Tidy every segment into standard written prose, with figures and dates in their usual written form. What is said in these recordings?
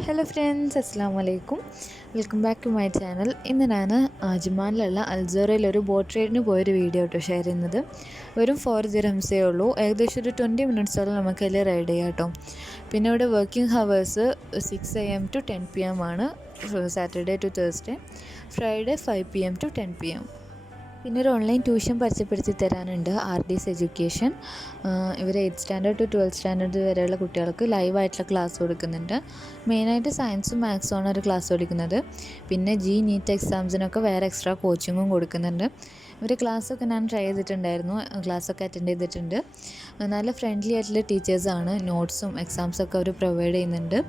Hello friends, Assalamu alaikum. Welcome back to my channel. ഇന്ന് ഞാൻ അജ്മാനിലുള്ള അൽസോറയിൽ ഒരു ബോട്ട് റൈഡിന് പോയൊരു വീഡിയോ കേട്ടോ ഷെയർ ചെയ്യുന്നത്. വെറും 4 ദിർഹംസേ ഉള്ളൂ. ഏകദേശം ഒരു 20 മിനിറ്റ്സോളം നമുക്ക് അതിൽ റൈഡ് ചെയ്യാം കേട്ടോ. പിന്നെ ഇവിടെ working hours 6 AM to 10 PM ആണ്, Saturday to Thursday. Friday 5 PM to 10 PM. പിന്നെ ഒരു ഓൺലൈൻ ട്യൂഷൻ പരിചയപ്പെടുത്തി തരാനുണ്ട്, RDS എഡ്യൂക്കേഷൻ. ഇവർ 8th standard to 12th standard വരെയുള്ള കുട്ടികൾക്ക് ലൈവായിട്ടുള്ള ക്ലാസ് കൊടുക്കുന്നുണ്ട്. മെയിനായിട്ട് സയൻസും മാത്സും ആണ് ഒരു ക്ലാസ് കൊടുക്കുന്നത്. പിന്നെ നീറ്റ് എക്സാംസിനൊക്കെ വേറെ എക്സ്ട്രാ കോച്ചിങ്ങും കൊടുക്കുന്നുണ്ട്. ഇവർ ക്ലാസ്സൊക്കെ ഞാൻ ട്രൈ ചെയ്തിട്ടുണ്ടായിരുന്നു, ക്ലാസ്സൊക്കെ അറ്റൻഡ് ചെയ്തിട്ടുണ്ട്. നല്ല ഫ്രണ്ട്ലി ആയിട്ടുള്ള ടീച്ചേഴ്സാണ്. നോട്ട്സും എക്സാംസൊക്കെ അവർ പ്രൊവൈഡ് ചെയ്യുന്നുണ്ട്.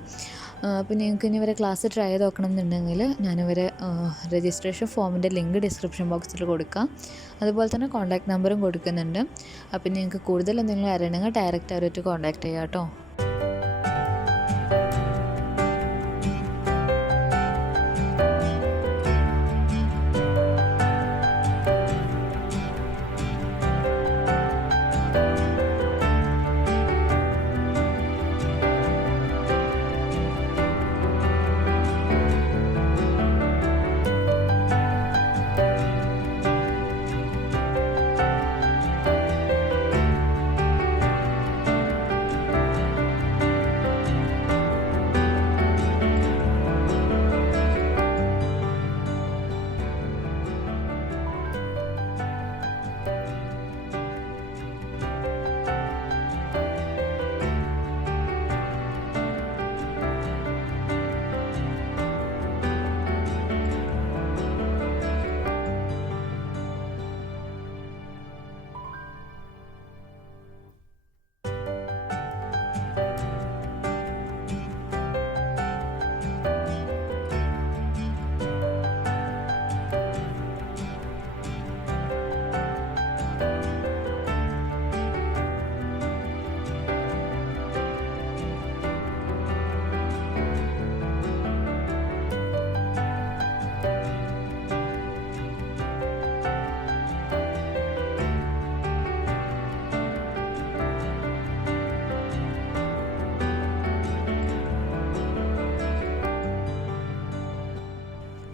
അപ്പോൾ നിങ്ങൾക്ക് ഇനി ഇവരെ ക്ലാസ് ട്രൈ ചെയ്ത് നോക്കണം എന്നുണ്ടെങ്കിൽ ഞാനിവരെ രജിസ്ട്രേഷൻ ഫോമിൻ്റെ ലിങ്ക് ഡിസ്ക്രിപ്ഷൻ ബോക്സിൽ കൊടുക്കാം. അതുപോലെ തന്നെ കോൺടാക്റ്റ് നമ്പറും കൊടുക്കുന്നുണ്ട്. അപ്പോൾ നിങ്ങൾക്ക് കൂടുതൽ എന്തെങ്കിലും അറിയണമെങ്കിൽ ഡയറക്റ്റ് അവരായിട്ട് കോൺടാക്റ്റ് ചെയ്യാം കേട്ടോ.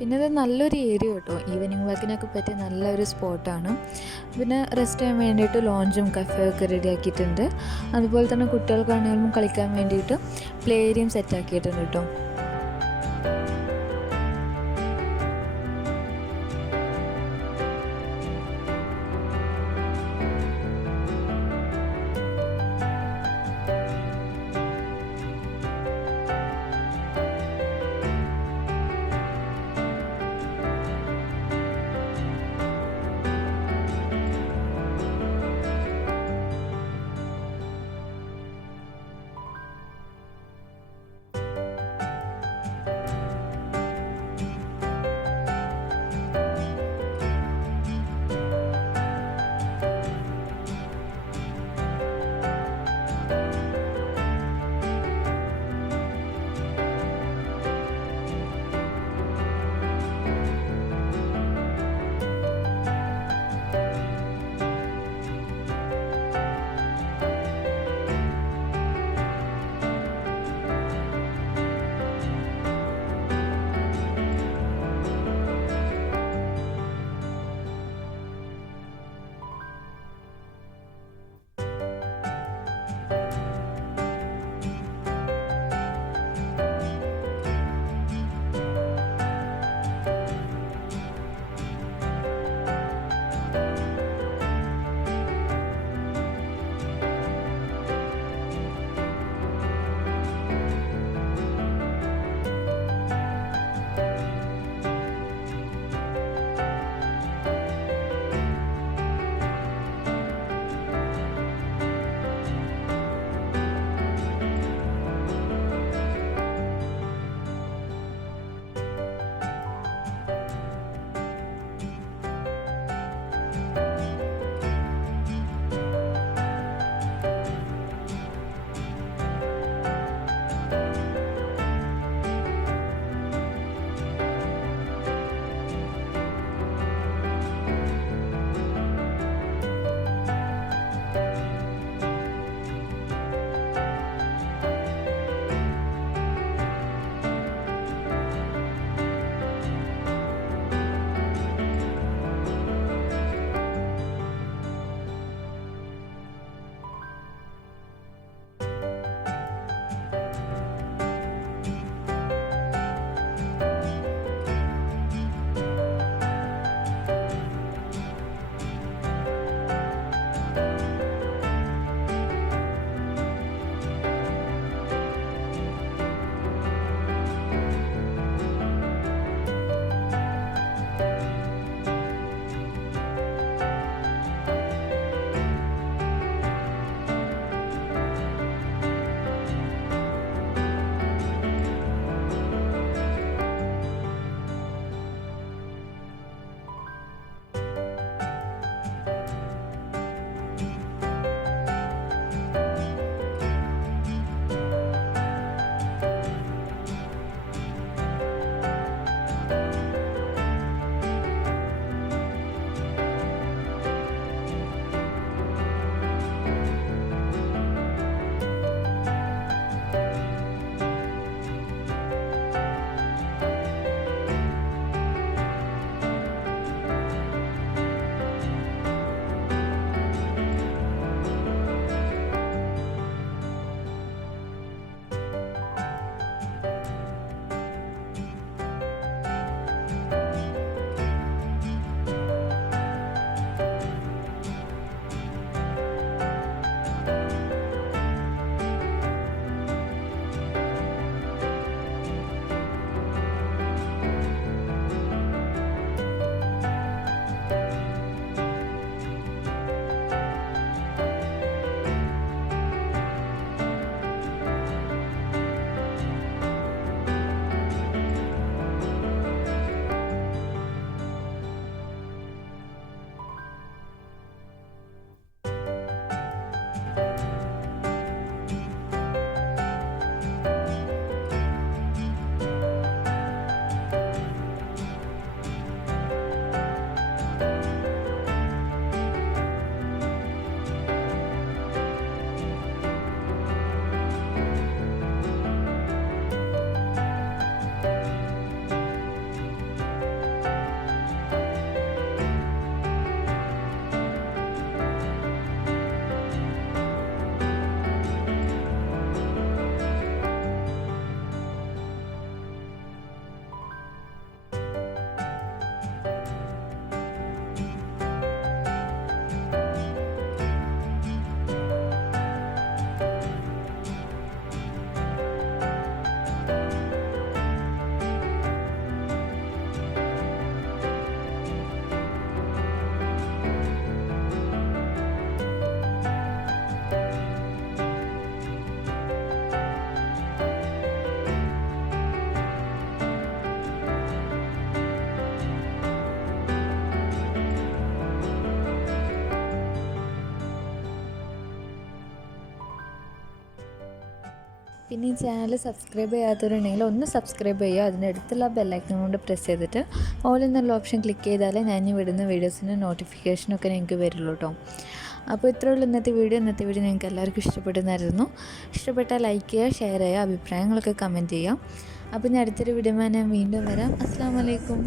പിന്നെ ഇത് നല്ലൊരു ഏരിയ കേട്ടോ, ഈവനിങ് വാക്കിനൊക്കെ പറ്റിയ നല്ലൊരു സ്പോട്ടാണ്. പിന്നെ റെസ്റ്റ് ചെയ്യാൻ വേണ്ടിയിട്ട് ലോഞ്ചും കഫേയൊക്കെ റെഡി ആക്കിയിട്ടുണ്ട്. അതുപോലെ തന്നെ കുട്ടികൾക്കാണെങ്കിലും കളിക്കാൻ വേണ്ടിയിട്ട് പ്ലേ ഏരിയയും സെറ്റ് ആക്കിയിട്ടുണ്ട് കേട്ടോ. പിന്നെ ഈ ചാനൽ സബ്സ്ക്രൈബ് ചെയ്യാത്തവരുണ്ടെങ്കിൽ ഒന്ന് സബ്സ്ക്രൈബ് ചെയ്യുക. അതിനടുത്തുള്ള ബെല്ലൈക്കൺ കൊണ്ട് പ്രസ് ചെയ്തിട്ട് ഓൾ എന്നുള്ള ഓപ്ഷൻ ക്ലിക്ക് ചെയ്താലേ ഞാൻ ഈ വിടുന്ന വീഡിയോസിൻ്റെ നോട്ടിഫിക്കേഷനൊക്കെ നിങ്ങൾക്ക് വരുള്ളൂ കേട്ടോ. അപ്പോൾ ഇത്രയേ ഉള്ളൂ ഇന്നത്തെ വീഡിയോ നിങ്ങൾക്ക് എല്ലാവർക്കും ഇഷ്ടപ്പെടുന്നായിരുന്നു. ഇഷ്ടപ്പെട്ടാൽ ലൈക്ക് ചെയ്യുക, ഷെയർ ചെയ്യുക, അഭിപ്രായങ്ങളൊക്കെ കമൻറ്റ് ചെയ്യുക. അപ്പോൾ ഞാൻ അടുത്തൊരു വീഡിയോ ഞാൻ വീണ്ടും വരാം. അസ്സലാമു അലൈക്കും.